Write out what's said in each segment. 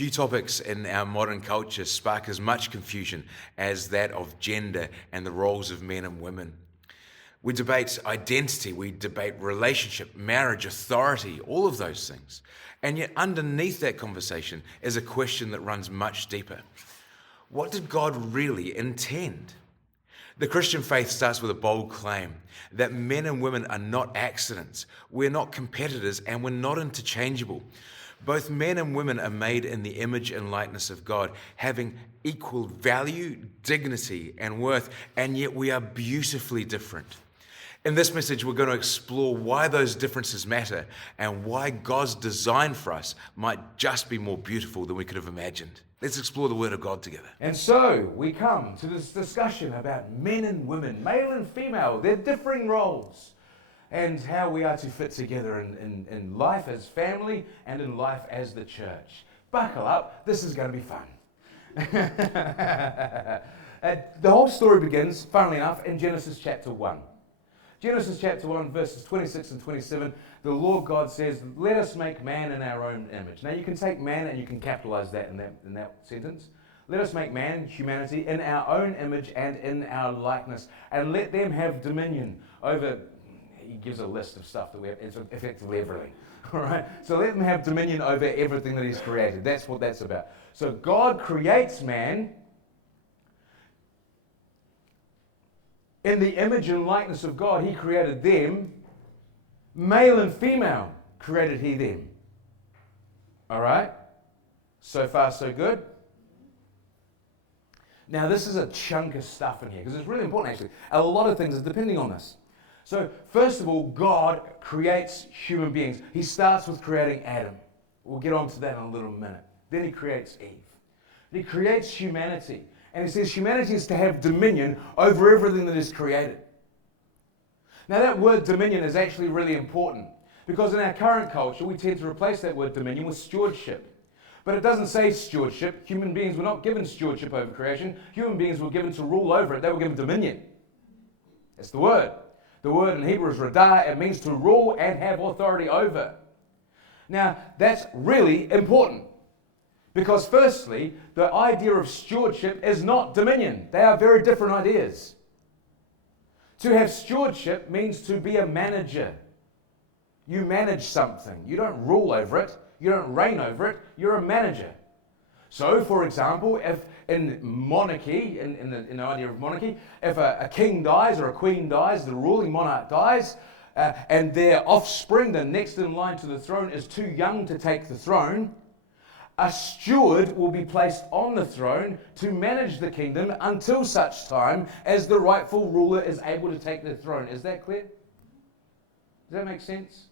Few topics in our modern culture spark as much confusion as that of gender and the roles of men and women. We debate identity, we debate relationship, marriage, authority, all of those things. And yet underneath that conversation is a question that runs much deeper. What did God really intend? The Christian faith starts with a bold claim that men and women are not accidents, we're not competitors, and we're not interchangeable. Both men and women are made in the image and likeness of God, having equal value, dignity, and worth, and yet we are beautifully different. In this message, we're going to explore why those differences matter and why God's design for us might just be more beautiful than we could have imagined. Let's explore the Word of God together. And so we come to this discussion about men and women, male and female, their differing roles, and how we are to fit together in life as family and in life as the church. Buckle up, this is going to be fun. The whole story begins, funnily enough, in Genesis chapter 1. Genesis chapter 1, verses 26 and 27, the Lord God says, let us make man in our own image. Now you can take man and you can capitalize that in that sentence. Let us make man, humanity, in our own image and in our likeness, and let them have dominion over, he gives a list of stuff that we have, it's effectively everything. All right? So let them have dominion over everything that he's created. That's what that's about. So God creates man in the image and likeness of God. He created them. Male and female created he them. All right? So far, so good. Now, this is a chunk of stuff in here, because it's really important, actually. A lot of things are depending on this. So, first of all, God creates human beings. He starts with creating Adam. We'll get on to that in a little minute. Then he creates Eve. He creates humanity. And he says humanity is to have dominion over everything that is created. Now, that word dominion is actually really important, because in our current culture, we tend to replace that word dominion with stewardship. But it doesn't say stewardship. Human beings were not given stewardship over creation. Human beings were given to rule over it. They were given dominion. That's the word. The word in Hebrew is radah. It means to rule and have authority over. Now, that's really important, because firstly, the idea of stewardship is not dominion. They are very different ideas. To have stewardship means to be a manager. You manage something. You don't rule over it. You don't reign over it. You're a manager. So, for example, if in monarchy, in the idea of monarchy, if a king dies or a queen dies, the ruling monarch dies, and their offspring, the next in line to the throne, is too young to take the throne, a steward will be placed on the throne to manage the kingdom until such time as the rightful ruler is able to take the throne. Is that clear? Does that make sense?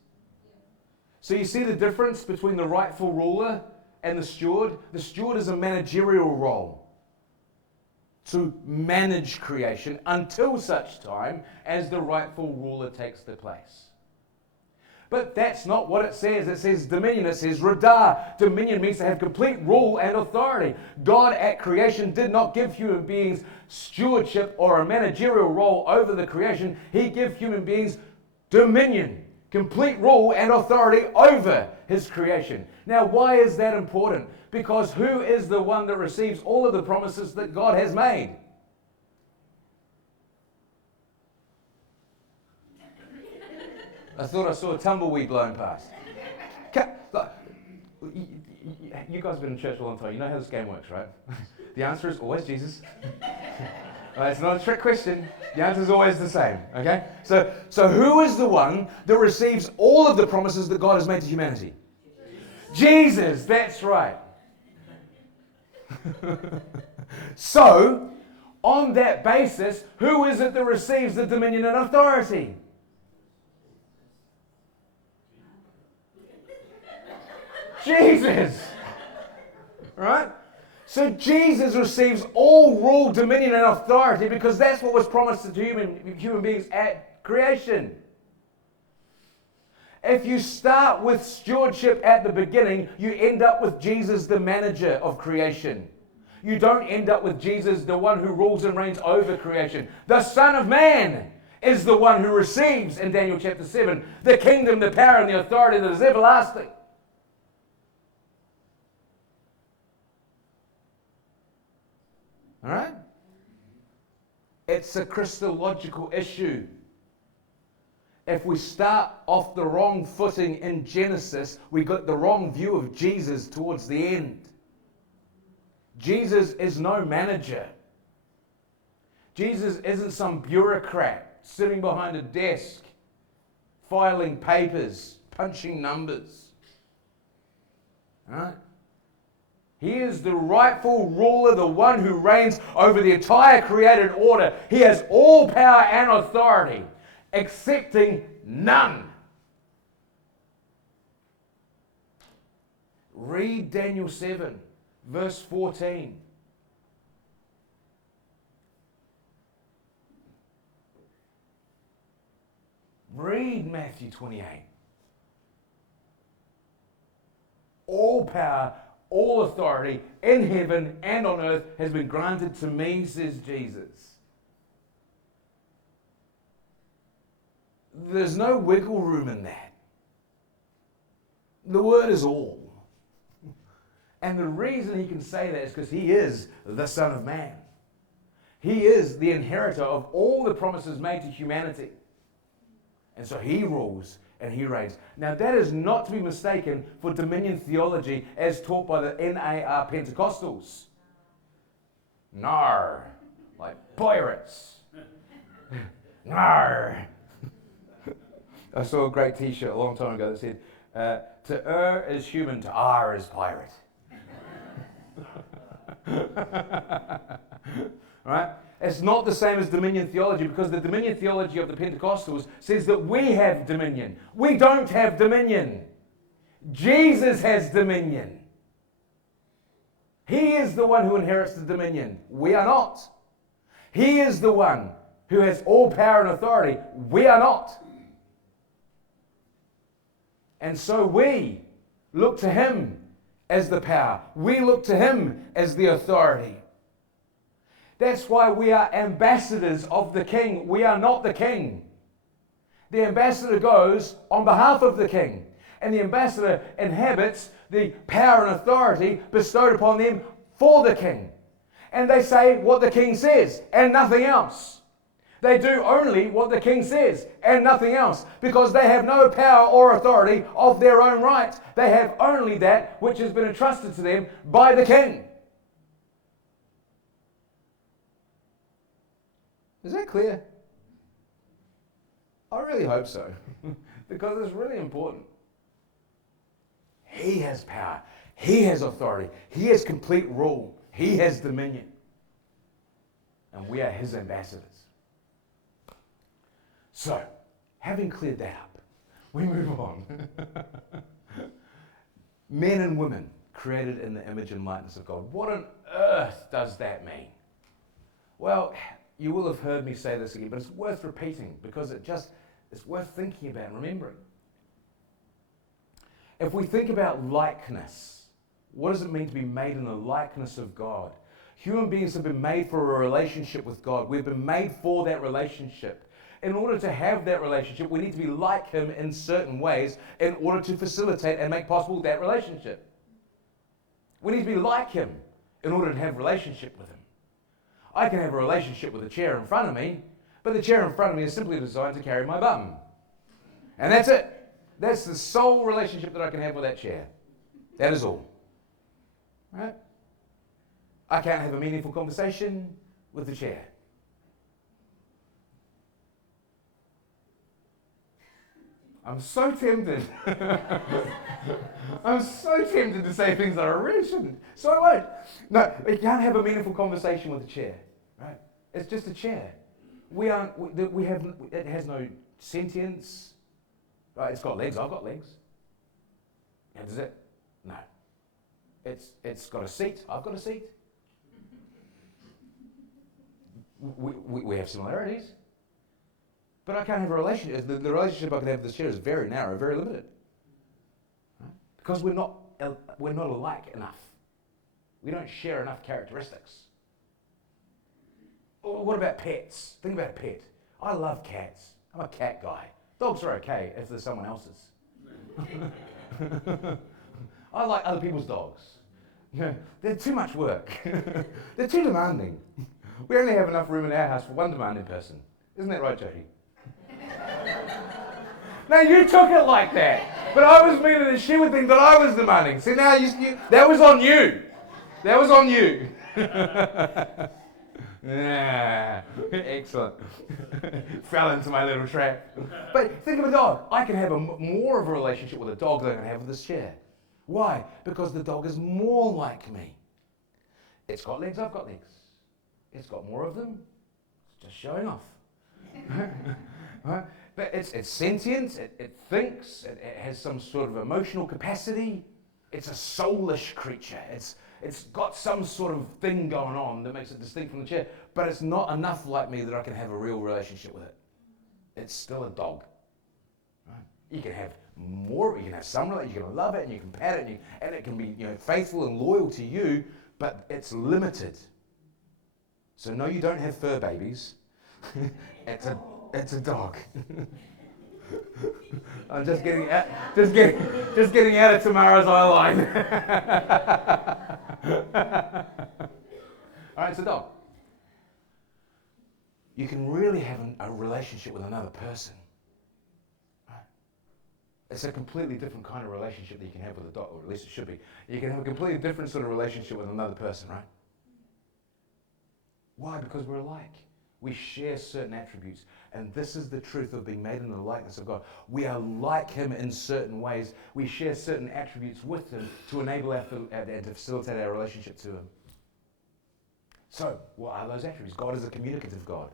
So you see the difference between the rightful ruler and the steward? The steward is a managerial role to manage creation until such time as the rightful ruler takes the place. But that's not what it says. It says dominion. It says radah. Dominion means to have complete rule and authority. God at creation did not give human beings stewardship or a managerial role over the creation. He gave human beings dominion, complete rule and authority over his creation. Now, why is that important? Because who is the one that receives all of the promises that God has made? I thought I saw a tumbleweed blowing past. You guys have been in church a long time. You know how this game works, right? The answer is always Jesus. It's not a trick question. The answer is always the same. Okay? So who is the one that receives all of the promises that God has made to humanity? Jesus, that's right. So, on that basis, who is it that receives the dominion and authority? Jesus. Right? So Jesus receives all rule, dominion, and authority because that's what was promised to human beings at creation. If you start with stewardship at the beginning, you end up with Jesus, the manager of creation. You don't end up with Jesus, the one who rules and reigns over creation. The Son of Man is the one who receives, in Daniel chapter 7, the kingdom, the power, and the authority that is everlasting. All right? It's a Christological issue. If we start off the wrong footing in Genesis, we got the wrong view of Jesus towards the end. Jesus is no manager. Jesus isn't some bureaucrat sitting behind a desk, filing papers, punching numbers. All right? He is the rightful ruler, the one who reigns over the entire created order. He has all power and authority, excepting none. Read Daniel 7, verse 14. Read Matthew 28. All power, all authority in heaven and on earth has been granted to me, says Jesus. There's no wiggle room in that. The word is all. And the reason he can say that is because he is the Son of Man. He is the inheritor of all the promises made to humanity. And so he rules and he reigns. Now that is not to be mistaken for dominion theology as taught by the NAR Pentecostals. Nar, like pirates. Nar. I saw a great t-shirt a long time ago that said, to err is human, to R is pirate. Right? It's not the same as dominion theology, because the dominion theology of the Pentecostals says that we have dominion. We don't have dominion. Jesus has dominion. He is the one who inherits the dominion. We are not. He is the one who has all power and authority. We are not. And so we look to him as the power. We look to him as the authority. That's why we are ambassadors of the king. We are not the king. The ambassador goes on behalf of the king. And the ambassador inhabits the power and authority bestowed upon them for the king. And they say what the king says and nothing else. They do only what the king says and nothing else, because they have no power or authority of their own right. They have only that which has been entrusted to them by the king. Is that clear? I really hope so, because it's really important. He has power. He has authority. He has complete rule. He has dominion. And we are his ambassadors. So, having cleared that up, we move on. Men and women created in the image and likeness of God. What on earth does that mean? Well, you will have heard me say this again, but it's worth repeating because it's worth thinking about and remembering. If we think about likeness, what does it mean to be made in the likeness of God? Human beings have been made for a relationship with God. We've been made for that relationship. In order to have that relationship, we need to be like him in certain ways in order to facilitate and make possible that relationship. We need to be like him in order to have a relationship with him. I can have a relationship with the chair in front of me, but the chair in front of me is simply designed to carry my bum. And that's it. That's the sole relationship that I can have with that chair. That is all. Right? I can't have a meaningful conversation with the chair. I'm so tempted. I'm so tempted to say things that I really shouldn't. So I won't. No, you can't have a meaningful conversation with a chair. Right? It's just a chair. It has no sentience. Right? It's got legs. I've got legs. And does it? No. It's got a seat. I've got a seat. We have similarities. But I can't have a relationship. The relationship I can have with this chair is very narrow, very limited. Right? Because we're not alike enough. We don't share enough characteristics. Or what about pets? Think about a pet. I love cats. I'm a cat guy. Dogs are okay if they're someone else's. I like other people's dogs. They're too much work. They're too demanding. We only have enough room in our house for one demanding person. Isn't that right, Jody? No, you took it like that. But I was meaning that she would think that I was demanding. See, now that was on you. That was on you. Yeah, excellent. Fell into my little trap. But think of a dog. I can have more of a relationship with a dog than I can have with this chair. Why? Because the dog is more like me. It's got legs, I've got legs. It's got more of them. It's just showing off. Right? But it's sentient, it thinks, it has some sort of emotional capacity. It's a soulish creature. It's got some sort of thing going on that makes it distinct from the chair, but it's not enough like me that I can have a real relationship with it. It's still a dog. Right? You can have more, you can have some relationship, you can love it, and you can pat it, and it can be faithful and loyal to you, but it's limited. So no, you don't have fur babies. It's a dog. I'm just getting out of tomorrow's eye line. All right, it's a dog. You can really have a relationship with another person. Right? It's a completely different kind of relationship that you can have with a dog, or at least it should be. You can have a completely different sort of relationship with another person, right? Why? Because we're alike. We share certain attributes. And this is the truth of being made in the likeness of God. We are like Him in certain ways. We share certain attributes with Him to enable and to facilitate our relationship to Him. So, what are those attributes? God is a communicative God.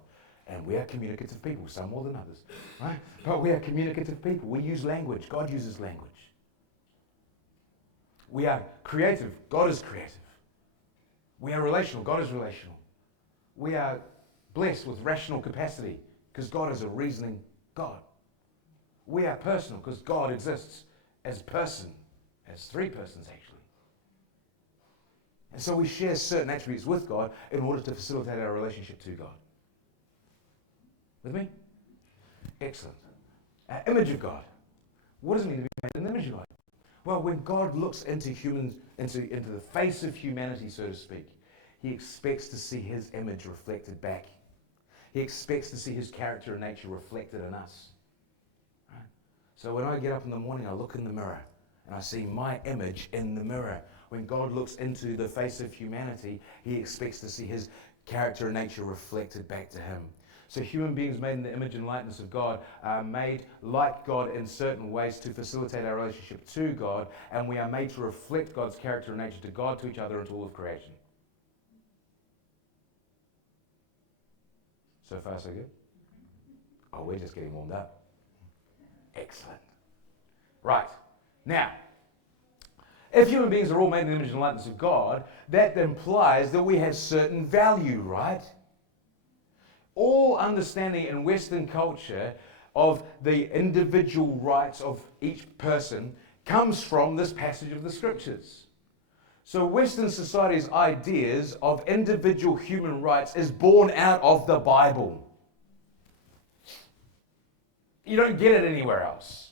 And we are communicative people, some more than others. Right? But we are communicative people. We use language. God uses language. We are creative. God is creative. We are relational. God is relational. We are blessed with rational capacity because God is a reasoning God. We are personal because God exists as person, as three persons actually. And so we share certain attributes with God in order to facilitate our relationship to God. With me? Excellent. Image of God. What does it mean to be made in the image of God? Well, when God looks into humans, into the face of humanity, so to speak, He expects to see His image reflected back. He expects to see His character and nature reflected in us. Right? So when I get up in the morning, I look in the mirror and I see my image in the mirror. When God looks into the face of humanity, He expects to see His character and nature reflected back to Him. So human beings made in the image and likeness of God are made like God in certain ways to facilitate our relationship to God, and we are made to reflect God's character and nature to God, to each other, and to all of creation. So far, so good? Oh, we're just getting warmed up. Excellent. Right. Now, if human beings are all made in the image and likeness of God, that implies that we have certain value, right? All understanding in Western culture of the individual rights of each person comes from this passage of the Scriptures. So Western society's ideas of individual human rights is born out of the Bible. You don't get it anywhere else.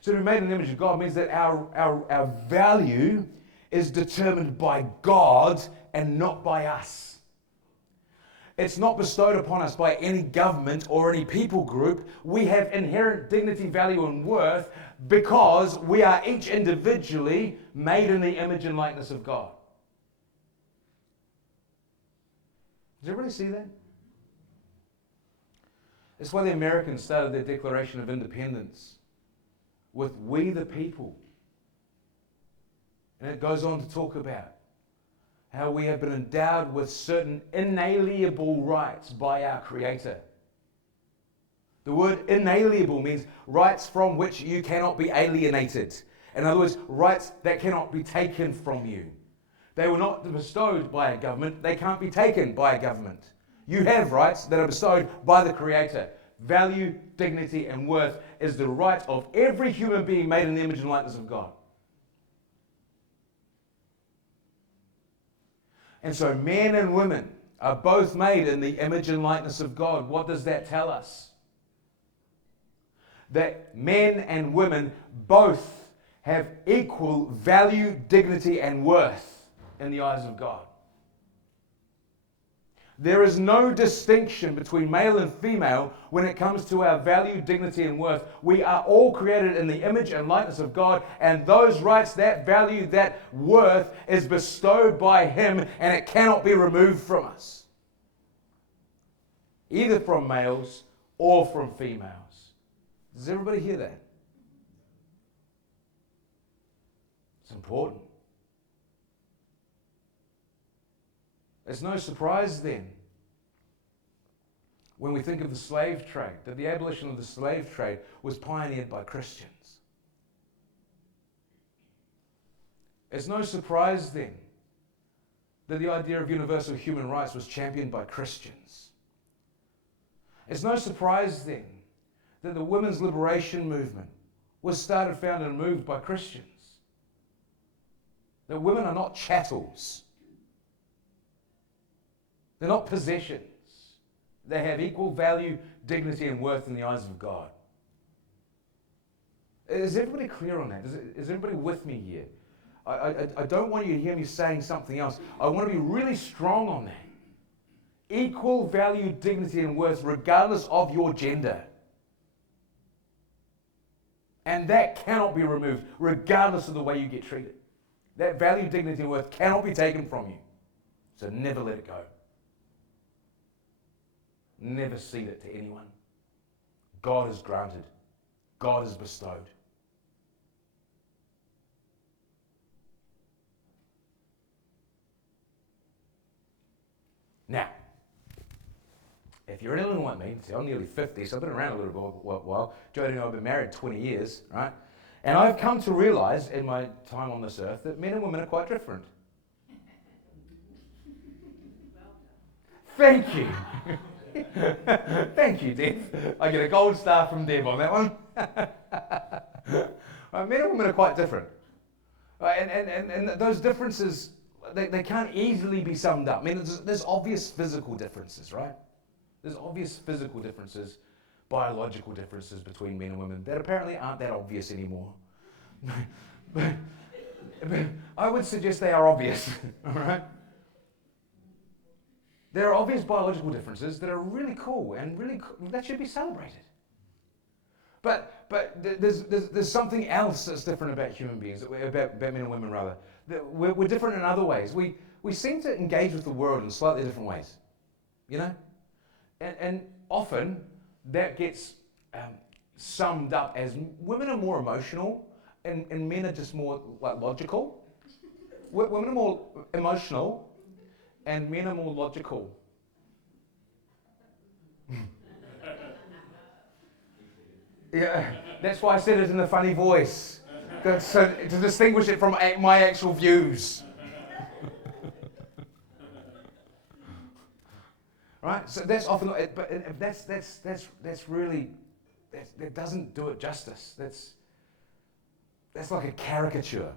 So to be made in the image of God means that our value is determined by God and not by us. It's not bestowed upon us by any government or any people group. We have inherent dignity, value, and worth because we are each individually made in the image and likeness of God. Did everybody see that? That's why the Americans started their Declaration of Independence with "We the people." And it goes on to talk about how we have been endowed with certain inalienable rights by our Creator. The word inalienable means rights from which you cannot be alienated. In other words, rights that cannot be taken from you. They were not bestowed by a government. They can't be taken by a government. You have rights that are bestowed by the Creator. Value, dignity, and worth is the right of every human being made in the image and likeness of God. And so men and women are both made in the image and likeness of God. What does that tell us? that men and women both have equal value, dignity, and worth in the eyes of God. There is no distinction between male and female when it comes to our value, dignity, and worth. We are all created in the image and likeness of God, and those rights, that value, that worth is bestowed by Him, and it cannot be removed from us, either from males or from females. Does everybody hear that? It's important. It's no surprise then, when we think of the slave trade, that the abolition of the slave trade was pioneered by Christians. It's no surprise then that the idea of universal human rights was championed by Christians. It's no surprise then that the women's liberation movement was started, founded, and moved by Christians. That women are not chattels. They're not possessions. They have equal value, dignity, and worth in the eyes of God. Is everybody clear on that? Is everybody with me here? I don't want you to hear me saying something else. I want to be really strong on that. Equal value, dignity, and worth regardless of your gender. And that cannot be removed regardless of the way you get treated. That value, dignity, and worth cannot be taken from you. So never let it go. Never cede it to anyone. God has granted. God has bestowed. Now, if you're anything like me, see, I'm nearly 50, so I've been around a little while. Jodie and I have been married 20 years, right? And I've come to realize in my time on this earth that men and women are quite different. Thank you. Thank you, Deb. I get a gold star from Deb on that one. Right, men and women are quite different. Right, and those differences, they can't easily be summed up. I mean, there's obvious physical differences, right? There's obvious physical differences, biological differences between men and women that apparently aren't that obvious anymore. but I would suggest they are obvious, all right? There are obvious biological differences that are really cool and that should be celebrated. But there's something else that's different about human beings, about men and women rather. We're different in other ways. We seem to engage with the world in slightly different ways, you know? And often that gets summed up as women are more emotional and men are just more like logical. Women are more emotional and men are more logical. Yeah, that's why I said it in a funny voice, so to distinguish it from my actual views. Right, so that's often, but that's really, that doesn't do it justice. That's like a caricature.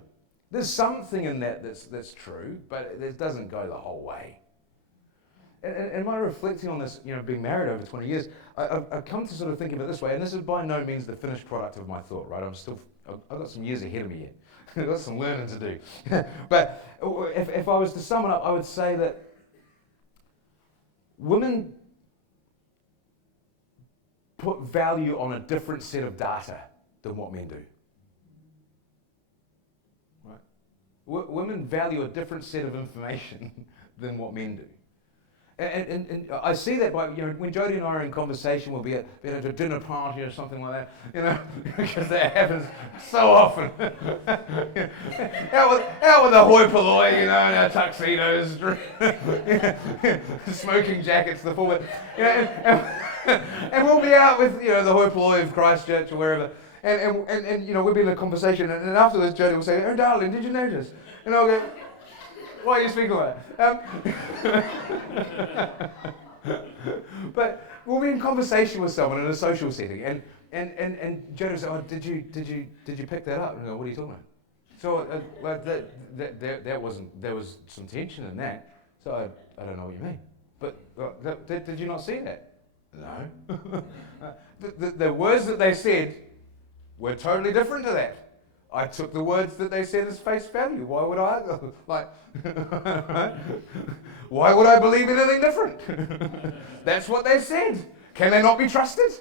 There's something in that that's true, but it doesn't go the whole way. And by reflecting on this, being married over 20 years, I've come to sort of think of it this way, and this is by no means the finished product of my thought, right? I've got some years ahead of me here. I've got some learning to do. But if I was to sum it up, I would say that women put value on a different set of data than what men do. Right? Women value a different set of information than what men do. And I see that by, when Jodie and I are in conversation, we'll be at a dinner party or something like that, because that happens so often. out with the hoi polloi, in our tuxedos, smoking jackets, the full, and we'll be out with, the hoi polloi of Christchurch or wherever, and we'll be in a conversation, and afterwards Jodie will say, "Oh, darling, did you notice?" And I'll go, "Why are you speaking like that?" But we'll be in conversation with someone in a social setting, and Jodie will say, "Oh, did you pick that up?" And I go, "What are you talking about?" So there was some tension in that. So I don't know what you mean. But did you not see that? No. The words that they said We're totally different to that. I took the words that they said as face value. Why would I? Like, why would I believe anything different? That's what they said. Can they not be trusted?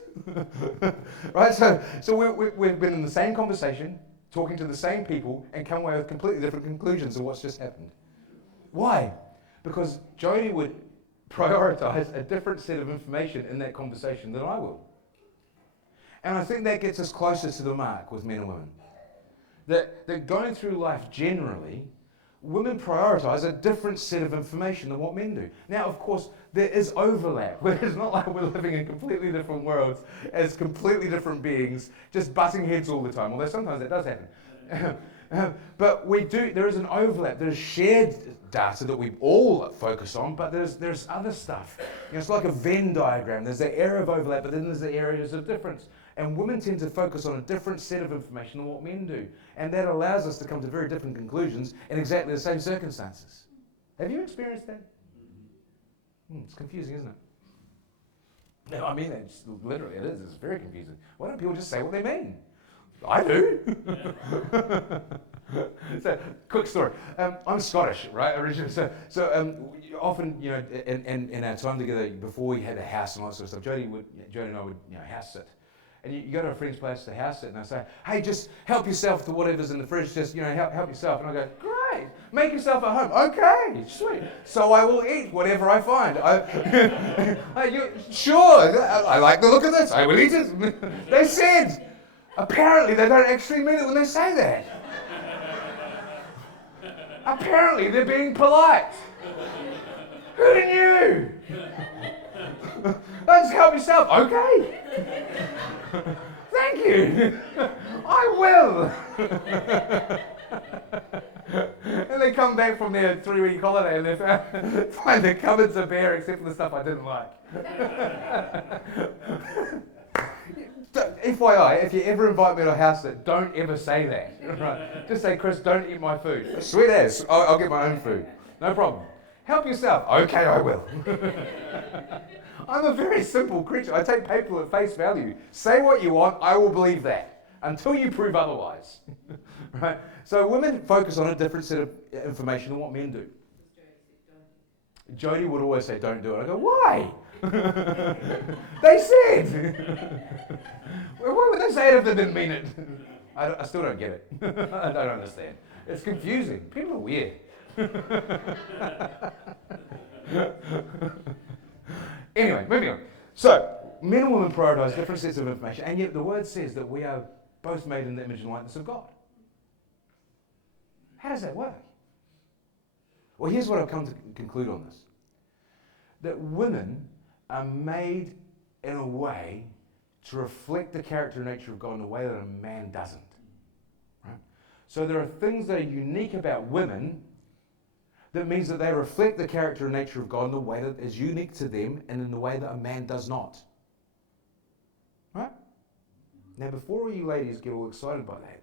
Right? So we've been in the same conversation, talking to the same people, and come away with completely different conclusions of what's just happened. Why? Because Jody would prioritize a different set of information in that conversation than I will. And I think that gets us closer to the mark with men and women. That going through life generally, women prioritize a different set of information than what men do. Now, of course, there is overlap. It's not like we're living in completely different worlds as completely different beings, just butting heads all the time, although sometimes that does happen. But there is an overlap. There's shared data that we all focus on, but there's other stuff. It's like a Venn diagram. There's the area of overlap, but then there's the areas of difference. And women tend to focus on a different set of information than what men do. And that allows us to come to very different conclusions in exactly the same circumstances. Have you experienced that? It's confusing, isn't it? No, I mean, it's literally, it is. It's very confusing. Why don't people just say what they mean? I do. So, quick story. I'm Scottish, right, originally. So often, in our time together, before we had a house and all that sort of stuff, Jody and I would, house sit. And you go to a friend's place to house sit, and they say, hey, just help yourself to whatever's in the fridge, just, help yourself. And I go, great, make yourself at home. Okay, sweet. So I will eat whatever I find. Sure, I like the look of this. I will eat it. They said. Apparently, they don't actually mean it when they say that. Apparently, they're being polite. Who knew? Just help yourself. Okay. Thank you. I will. And they come back from their 3-week holiday and they find their cupboards are bare except for the stuff I didn't like. FYI, if you ever invite me to a house sit, don't ever say that. Right? Just say, Chris, don't eat my food. Sweet as. I'll get my own food. No problem. Help yourself. Okay, I will. I'm a very simple creature. I take people at face value. Say what you want, I will believe that. Until you prove otherwise. Right? So women focus on a different set of information than what men do. Jody would always say, don't do it. I go, why? They said. Why would they say it if they didn't mean it? I still don't get it. I don't understand. It's confusing. People are weird. Anyway, moving on. So, men and women prioritize different sets of information, and yet the word says that we are both made in the image and likeness of God. How does that work? Well, here's what I've come to conclude on this. That women are made in a way to reflect the character and nature of God in a way that a man doesn't. Right? So there are things that are unique about women that means that they reflect the character and nature of God in a way that is unique to them and in the way that a man does not. Right? Now, before all you ladies get all excited by that,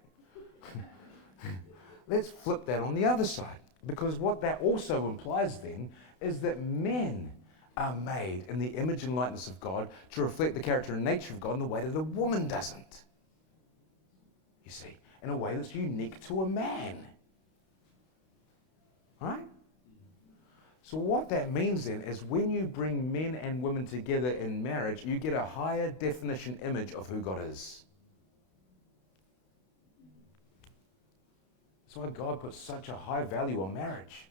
let's flip that on the other side. Because what that also implies then is that men are made in the image and likeness of God to reflect the character and nature of God in the way that a woman doesn't. You see, in a way that's unique to a man. Right? So what that means then is when you bring men and women together in marriage, you get a higher definition image of who God is. That's why God puts such a high value on marriage.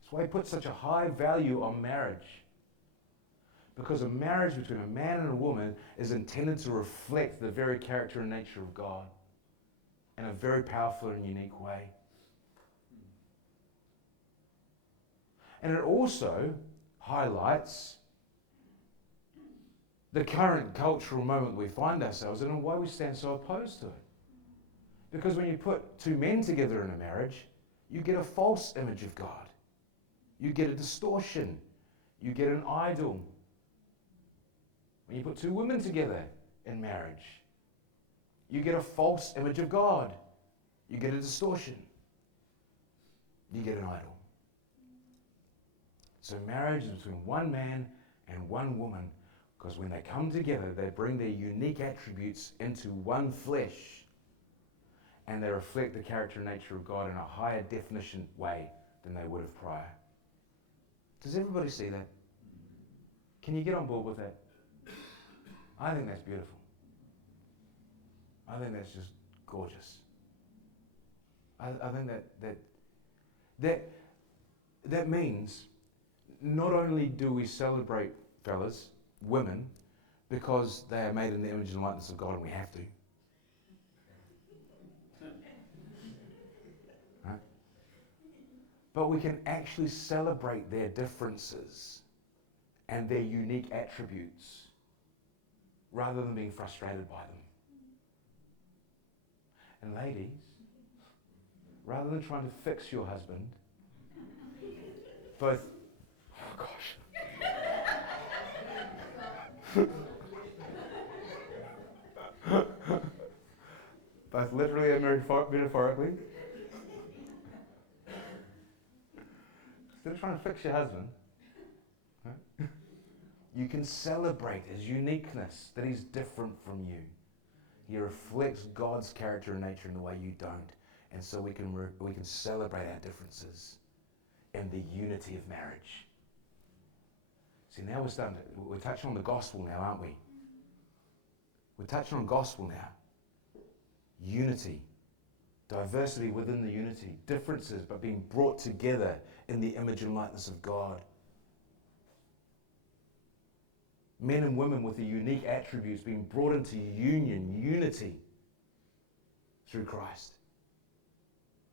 That's why He puts such a high value on marriage. Because a marriage between a man and a woman is intended to reflect the very character and nature of God in a very powerful and unique way. And it also highlights the current cultural moment we find ourselves in and why we stand so opposed to it. Because when you put two men together in a marriage, you get a false image of God. You get a distortion. You get an idol. When you put two women together in marriage, you get a false image of God. You get a distortion. You get an idol. So marriage is between one man and one woman Because when they come together, they bring their unique attributes into one flesh, and they reflect the character and nature of God in a higher definition way than they would have prior. Does everybody see that? Can you get on board with that? I think that's beautiful. I think that's just gorgeous. I think that means not only do we celebrate, fellas, women, because they are made in the image and likeness of God, and we have to. Right? But we can actually celebrate their differences and their unique attributes rather than being frustrated by them. And ladies, rather than trying to fix your husband, both, oh gosh. Both literally and metaphorically. Instead of trying to fix your husband, right, you can celebrate his uniqueness, that he's different from you. He reflects God's character and nature in the way you don't. And so we can celebrate our differences in the unity of marriage. See, now we're touching on the gospel now, aren't we? We're touching on gospel now. Unity. Diversity within the unity. Differences, but being brought together in the image and likeness of God. Men and women with the unique attributes being brought into unity through Christ.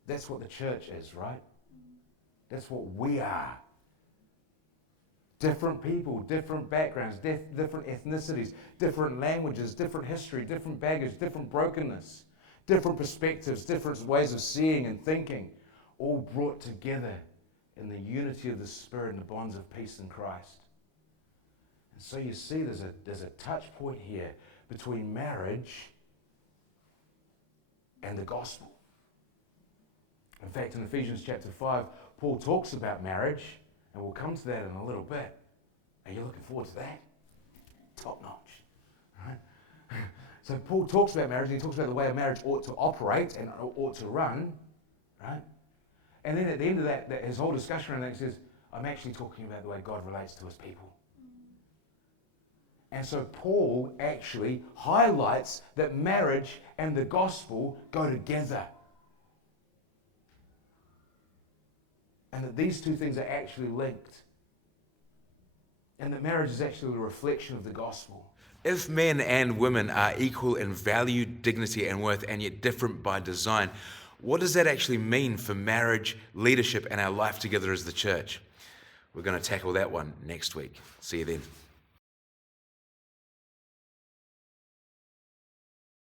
That's what the church is, right? That's what we are. Different people, different backgrounds, different ethnicities, different languages, different history, different baggage, different brokenness, different perspectives, different ways of seeing and thinking, all brought together in the unity of the Spirit and the bonds of peace in Christ. And so you see there's a touch point here between marriage and the gospel. In fact, in Ephesians chapter 5, Paul talks about marriage, and we'll come to that in a little bit. Are you looking forward to that? Top notch. Right? So Paul talks about marriage, and he talks about the way a marriage ought to operate and ought to run. Right? And then at the end of that his whole discussion around that, he says, I'm actually talking about the way God relates to his people. And so Paul actually highlights that marriage and the gospel go together. And that these two things are actually linked. And that marriage is actually a reflection of the gospel. If men and women are equal in value, dignity, and worth, and yet different by design, what does that actually mean for marriage, leadership, and our life together as the church? We're going to tackle that one next week. See you then.